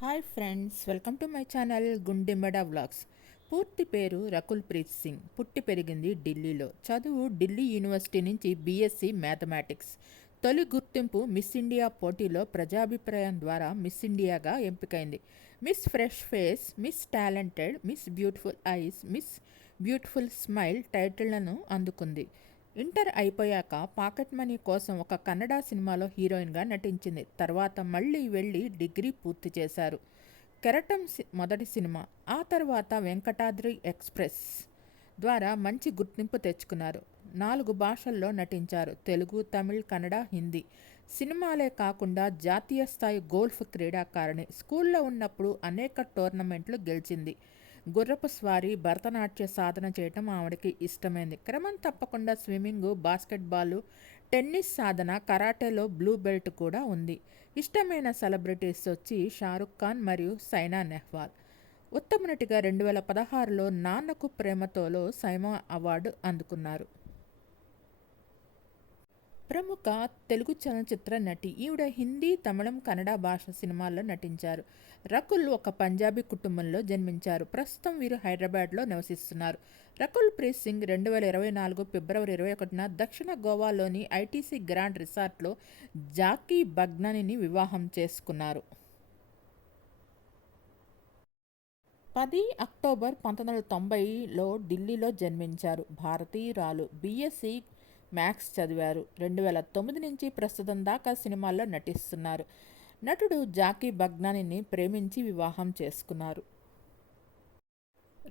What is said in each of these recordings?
Hi friends, welcome to my channel గుండెమ్మడ vlogs. పూర్తి పేరు రకుల్ ప్రీత్ సింగ్. పుట్టి పెరిగింది ఢిల్లీలో. చదువు ఢిల్లీ యూనివర్సిటీ నుంచి బీఎస్సీ మ్యాథమెటిక్స్. తొలి గుర్తింపు మిస్ ఇండియా పోటీలో ప్రజాభిప్రాయం ద్వారా మిస్ ఇండియాగా ఎంపికైంది. Miss fresh face, Miss talented, Miss beautiful eyes, Miss beautiful smile టైటిళ్లను అందుకుంది. ఇంటర్ అయిపోయాక పాకెట్ మనీ కోసం ఒక కన్నడ సినిమాలో హీరోయిన్గా నటించింది. తర్వాత మళ్ళీ వెళ్ళి డిగ్రీ పూర్తి చేశారు. కెరటం మొదటి సినిమా. ఆ తర్వాత వెంకటాద్రి ఎక్స్ప్రెస్ ద్వారా మంచి గుర్తింపు తెచ్చుకున్నారు. 4 భాషల్లో నటించారు: తెలుగు, తమిళ్, కన్నడ, హిందీ. సినిమాలే కాకుండా జాతీయ స్థాయి గోల్ఫ్ క్రీడాకారిణి. స్కూల్లో ఉన్నప్పుడు అనేక టోర్నమెంట్లు గెలిచింది. గుర్రపు స్వారీ, భరతనాట్య సాధన చేయటం ఆవిడకి ఇష్టమైంది. క్రమం తప్పకుండా స్విమ్మింగు, బాస్కెట్బాలు, టెన్నిస్ సాధన, కరాటేలో బ్లూ బెల్ట్ కూడా ఉంది. ఇష్టమైన సెలబ్రిటీస్ వచ్చి షారుఖ్ ఖాన్ మరియు సైనా నెహ్వాల్. ఉత్తమ నటిగా 2016లో నాన్నకు ప్రేమతోలో సైమా అవార్డు అందుకున్నారు. ప్రముఖ తెలుగు చలనచిత్ర నటి. ఈవిడ హిందీ, తమిళం, కన్నడ భాష సినిమాల్లో నటించారు. రకుల్ ఒక పంజాబీ కుటుంబంలో జన్మించారు. ప్రస్తుతం వీరు హైదరాబాద్లో నివసిస్తున్నారు. రకుల్ ప్రీత్ సింగ్ 2024 ఫిబ్రవరి 21న దక్షిణ గోవాలోని ఐటీసీ గ్రాండ్ రిసార్ట్లో జాకీ బగ్నానిని వివాహం చేసుకున్నారు. 10 అక్టోబర్ 1990లో ఢిల్లీలో జన్మించారు. భారతీయురాలు. బీఎస్సీ మ్యాథ్స్ చదివారు. 2009 నుంచి ప్రస్తుతం దాకా సినిమాల్లో నటిస్తున్నారు. నటుడు జాకీ బగ్నానిని ప్రేమించి వివాహం చేసుకున్నారు.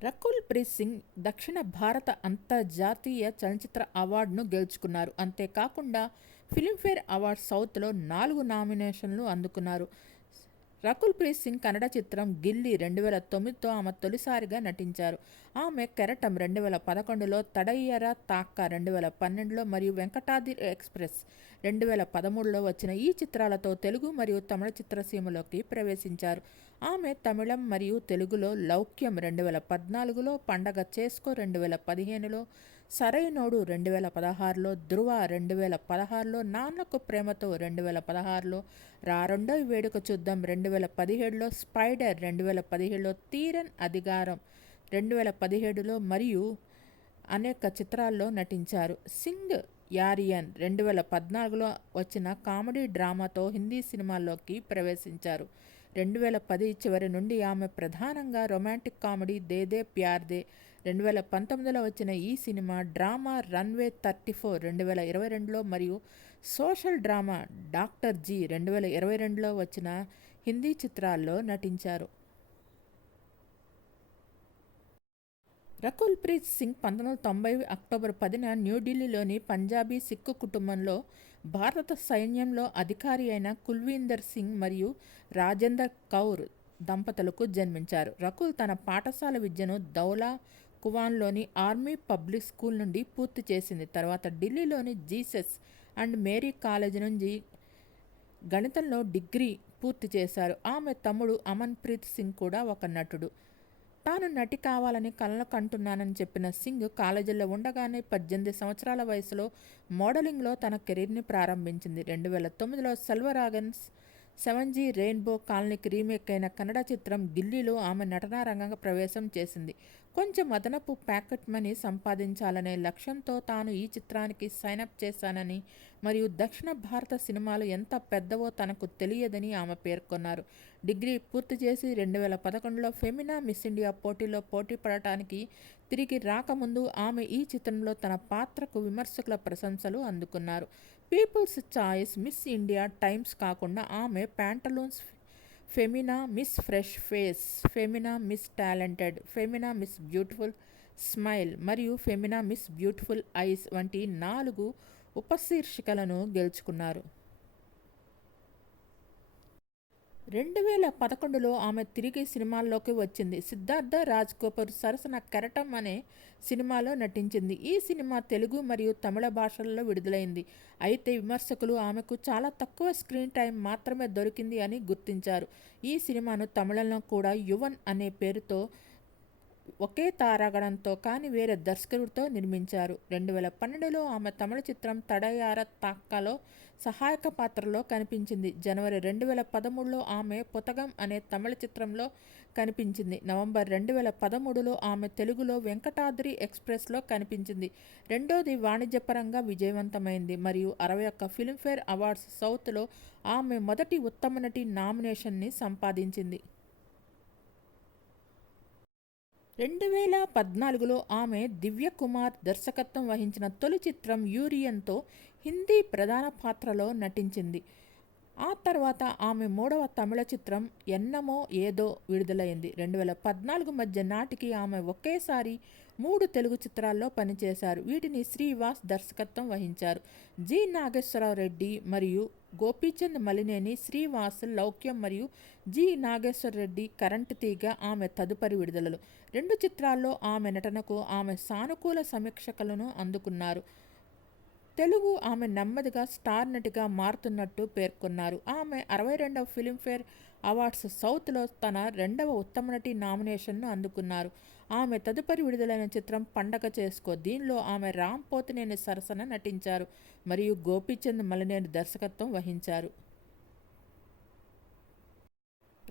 రకుల్ ప్రీత్ సింగ్ దక్షిణ భారత అంతర్జాతీయ చలనచిత్ర అవార్డును గెలుచుకున్నారు. అంతేకాకుండా ఫిల్మ్ఫేర్ అవార్డ్ సౌత్లో 4 నామినేషన్లు అందుకున్నారు. రకుల్ ప్రీత్ సింగ్ కన్నడ చిత్రం గిల్లీ 2009తో ఆమె తొలిసారిగా నటించారు. ఆమె కెరటం 2011లో, తడయ్యర తాక్క 2012లో మరియు వెంకటాద్రి ఎక్స్ప్రెస్ 2013లో వచ్చిన ఈ చిత్రాలతో తెలుగు మరియు తమిళ చిత్రసీమలోకి ప్రవేశించారు. ఆమె తమిళం మరియు తెలుగులో లౌక్యం 2014లో, పండగ చేసుకో 2015లో, సరైనోడు 2016లో, ధృవ 2016లో, నాన్నకు ప్రేమతో 2016లో, రెండో వేడుక చూద్దాం 2017లో, స్పైడర్ 2017లో, తీరన్ అధికారం 2017లో మరియు అనేక చిత్రాల్లో నటించారు. సింగ్ యారియన్ 2014లో వచ్చిన కామెడీ డ్రామాతో హిందీ సినిమాల్లోకి ప్రవేశించారు. 2010 చివరి నుండి ఆమె ప్రధానంగా రొమాంటిక్ కామెడీ దే దే ప్యార్ దే 2019లో వచ్చిన ఈ సినిమా, డ్రామా రన్వే 34 2022లో మరియు సోషల్ డ్రామా డాక్టర్ జీ 2022లో వచ్చిన హిందీ చిత్రాల్లో నటించారు. రకుల్ ప్రీత్ సింగ్ 1990 అక్టోబర్ 10న న్యూఢిల్లీలోని పంజాబీ సిక్కు కుటుంబంలో భారత సైన్యంలో అధికారి అయిన కుల్వీందర్ సింగ్ మరియు రాజేందర్ కౌర్ దంపతులకు జన్మించారు. రకుల్ తన పాఠశాల విద్యను దౌలా కువాన్లోని ఆర్మీ పబ్లిక్ స్కూల్ నుండి పూర్తి చేసింది. తర్వాత ఢిల్లీలోని జీసస్ అండ్ మేరీ కాలేజ్ నుంచి గణితంలో డిగ్రీ పూర్తి చేశారు. ఆమె తమ్ముడు అమన్ ప్రీత్ సింగ్ కూడా ఒక నటుడు. తాను నటి కావాలని కలలు కంటున్నానని చెప్పిన సింగ్ కాలేజీలో ఉండగానే 18 సంవత్సరాల వయసులో మోడలింగ్లో తన కెరీర్ని ప్రారంభించింది. 2009లో సెల్వరాగన్స్ 7G రెయిన్బో కాలనీకి రీమేక్ అయిన కన్నడ చిత్రం గిల్లీలో ఆమె నటనా రంగ ప్రవేశం చేసింది. కొంచెం అదనపు ప్యాకెట్ మనీ సంపాదించాలనే లక్ష్యంతో తాను ఈ చిత్రానికి సైనప్ చేశానని మరియు దక్షిణ భారత సినిమాలు ఎంత పెద్దవో తనకు తెలియదని ఆమె పేర్కొన్నారు. డిగ్రీ పూర్తి చేసి 2011లో ఫెమినా మిస్ ఇండియా పోటీలో పోటీ పడటానికి తిరిగి రాకముందు ఆమె ఈ చిత్రంలో తన పాత్రకు విమర్శకుల ప్రశంసలు అందుకున్నారు. People's Choice Miss India Times కాకుండా ఆమె Pantaloons, Femina Miss fresh Face, Femina Miss Talented, Femina Miss beautiful Smile మరియు ఫెమినా మిస్ బ్యూటిఫుల్ ఐస్ వంటి 4 ఉపశీర్షికలను గెలుచుకున్నారు. 2011లో ఆమె తిరిగి సినిమాల్లోకి వచ్చింది. సిద్ధార్థ రాజ్ కపూర్ సరసన కెరటం అనే సినిమాలో నటించింది. ఈ సినిమా తెలుగు మరియు తమిళ భాషల్లో విడుదలైంది. అయితే విమర్శకులు ఆమెకు చాలా తక్కువ స్క్రీన్ టైం మాత్రమే దొరికింది అని గుర్తించారు. ఈ సినిమాను తమిళంలో కూడా యువన్ అనే పేరుతో ఒకే తారాగణంతో కానీ వేరే దర్శకుడితో నిర్మించారు. 2012లో ఆమె తమిళ చిత్రం తడయార తాక్కలో సహాయక పాత్రలో కనిపించింది. జనవరి 2013లో ఆమె పుతగం అనే తమిళ చిత్రంలో కనిపించింది. నవంబర్ 2013లో ఆమె తెలుగులో వెంకటాద్రి ఎక్స్ప్రెస్లో కనిపించింది. రెండోది వాణిజ్యపరంగా విజయవంతమైంది మరియు 61 ఫిల్మ్ఫేర్ అవార్డ్స్ సౌత్లో ఆమె మొదటి ఉత్తమ నటి నామినేషన్ని సంపాదించింది. 2014లో ఆమె దివ్య కుమార్ దర్శకత్వం వహించిన తొలి చిత్రం యూరియన్తో హిందీ ప్రధాన పాత్రలో నటించింది. ఆ తర్వాత ఆమె మూడవ తమిళ చిత్రం ఎన్నమో ఏదో విడుదలైంది. 2014 మధ్య నాటికి ఆమె ఒకేసారి 3 తెలుగు చిత్రాల్లో పనిచేశారు. వీటిని శ్రీవాస్ దర్శకత్వం వహించారు. జి నాగేశ్వరరావు రెడ్డి మరియు గోపీచంద్ మలినేని. శ్రీవాస్ లౌక్యం మరియు జి నాగేశ్వర రెడ్డి కరెంట్ తీగ ఆమె తదుపరి విడుదలలు. 2 చిత్రాల్లో ఆమె నటనకు ఆమె సానుకూల సమీక్షలను అందుకున్నారు. తెలుగు ఆమె నెమ్మదిగా స్టార్ నటిగా మారుతున్నట్టు పేర్కొన్నారు. ఆమె 62వ ఫిల్మ్ఫేర్ అవార్డ్స్ సౌత్లో తన రెండవ ఉత్తమ నటి నామినేషన్ను అందుకున్నారు. ఆమె తదుపరి విడుదలైన చిత్రం పండగ చేసుకో. దీనిలో ఆమె రామ్ పోతినేని సరసన నటించారు మరియు గోపీచంద్ మలినేని దర్శకత్వం వహించారు.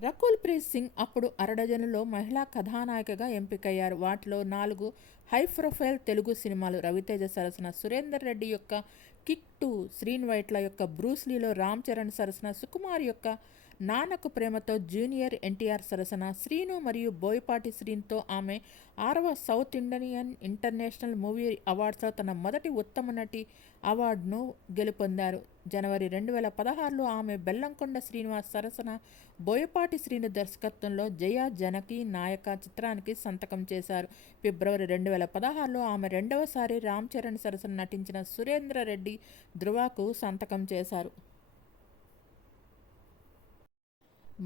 రకుల్ ప్రీత్ సింగ్ అప్పుడు అరడజనులో మహిళా కథానాయికగా ఎంపికయ్యారు. వాటిలో 4 హై ప్రొఫైల్ తెలుగు సినిమాలు. రవితేజ సరసన సురేందర్ రెడ్డి యొక్క కిక్ 2, శ్రీన్ వైట్ల యొక్క బ్రూస్లీలో రామ్ చరణ్ సరసన సుకుమార్ యొక్క నాన్నకు ప్రేమతో జూనియర్ ఎన్టీఆర్ సరసన శ్రీను మరియు బోయపాటి శ్రీన్తో ఆమె 6వ సౌత్ ఇండియన్ ఇంటర్నేషనల్ మూవీ అవార్డ్స్లో తన మొదటి ఉత్తమ నటి అవార్డును గెలుపొందారు. జనవరి 2016లో ఆమె బెల్లంకొండ శ్రీనివాస్ సరసన బోయపాటి శ్రీను దర్శకత్వంలో జయ జనకి నాయక చిత్రానికి సంతకం చేశారు. ఫిబ్రవరి 2016లో ఆమె రెండవసారి రామ్ చరణ్ సరసన నటించిన సురేంద్ర రెడ్డి ధృవకు సంతకం చేశారు.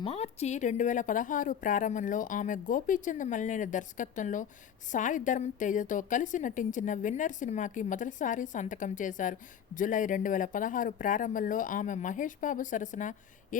మార్చి 2016 ప్రారంభంలో ఆమె గోపీచంద్ మలినేని దర్శకత్వంలో సాయి ధర్మ్ తేజతో కలిసి నటించిన విన్నర్ సినిమాకి మొదటిసారి సంతకం చేశారు. జూలై 2016 ప్రారంభంలో ఆమె మహేష్ బాబు సరసన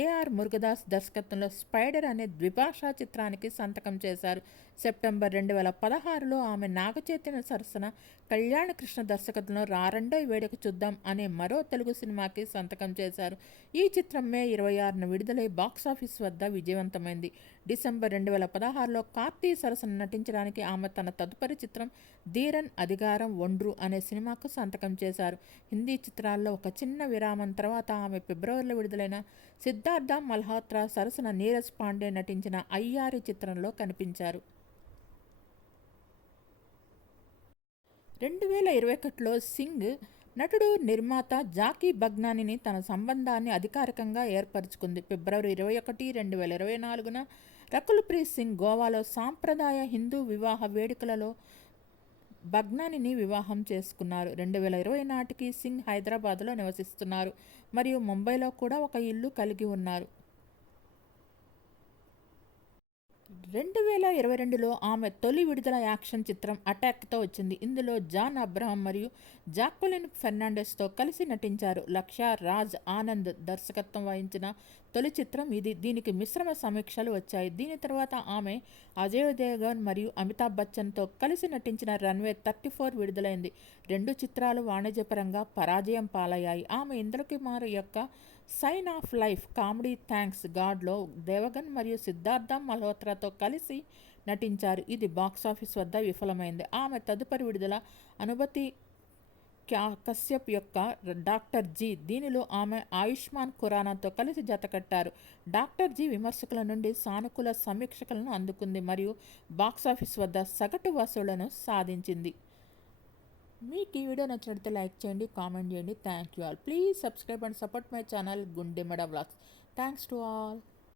ఏఆర్ మురుగదాస్ దర్శకత్వంలో స్పైడర్ అనే ద్విభాషా చిత్రానికి సంతకం చేశారు. సెప్టెంబర్ 2016లో ఆమె నాగచైతన్య సరసన కళ్యాణ కృష్ణ దర్శకత్వంలో రారండో వేడుక చూద్దాం అనే మరో తెలుగు సినిమాకి సంతకం చేశారు. ఈ చిత్రం మే 26న విడుదలై బాక్సాఫీస్ వద్ద విజయవంతమైంది. డిసెంబర్ 2016లో కార్తీ సరసన నటించడానికి ఆమె తన తదుపరి చిత్రం ధీరన్ అధికారం ఒండ్రు అనే సినిమాకు సంతకం చేశారు. హిందీ చిత్రాల్లో ఒక చిన్న విరామం తర్వాత ఆమె ఫిబ్రవరిలో విడుదలైన సిద్ధార్థ మల్హోత్రా సరసన నీరజ్ పాండే నటించిన అయ్యారి చిత్రంలో కనిపించారు. 2021లో సింగ్ నటుడు నిర్మాత జాకీ బగ్నానీని తన సంబంధాన్ని అధికారికంగా ఏర్పరచుకుంది. ఫిబ్రవరి 21, 2024న రకుల్ ప్రీత్ సింగ్ గోవాలో సాంప్రదాయ హిందూ వివాహ వేడుకలలో బగ్నానీని వివాహం చేసుకున్నారు. 2020 నాటికి సింగ్ హైదరాబాద్లో నివసిస్తున్నారు మరియు ముంబైలో కూడా ఒక ఇల్లు కలిగి ఉన్నారు. 2022లో ఆమె తొలి విడుదల యాక్షన్ చిత్రం అటాక్తో వచ్చింది. ఇందులో జాన్ అబ్రహం మరియు జాక్వెలిన్ ఫెర్నాండెస్తో కలిసి నటించారు. లక్ష్య రాజ్ ఆనంద్ దర్శకత్వం వహించిన తొలి చిత్రం ఇది. దీనికి మిశ్రమ సమీక్షలు వచ్చాయి. దీని తర్వాత ఆమె అజయ్ దేవగన్ మరియు అమితాబ్ బచ్చన్తో కలిసి నటించిన రన్వే 34 విడుదలైంది. 2 చిత్రాలు వాణిజ్యపరంగా పరాజయం పాలయ్యాయి. ఆమె ఇంద్రకుమార్ యొక్క sign of life, comedy thanks గాడ్లో దేవగన్ మరియు సిద్ధార్థ మల్హోత్రాతో కలిసి నటించారు. ఇది బాక్సాఫీస్ వద్ద విఫలమైంది. ఆమె తదుపరి విడుదల అనుభతి కశ్యప్ యొక్క డాక్టర్ జీ. దీనిలో ఆమె ఆయుష్మాన్ ఖురానాతో కలిసి జతకట్టారు. డాక్టర్ జీ విమర్శకుల నుండి సానుకూల సమీక్షలను అందుకుంది మరియు బాక్సాఫీస్ వద్ద సగటు వసూళ్లను సాధించింది. మీకు ఈ వీడియో నచ్చినట్లయితే లైక్ చేయండి, కామెంట్ చేయండి. Thank you all. Please subscribe and support my channel గుండెమడ vlogs. Thanks to all.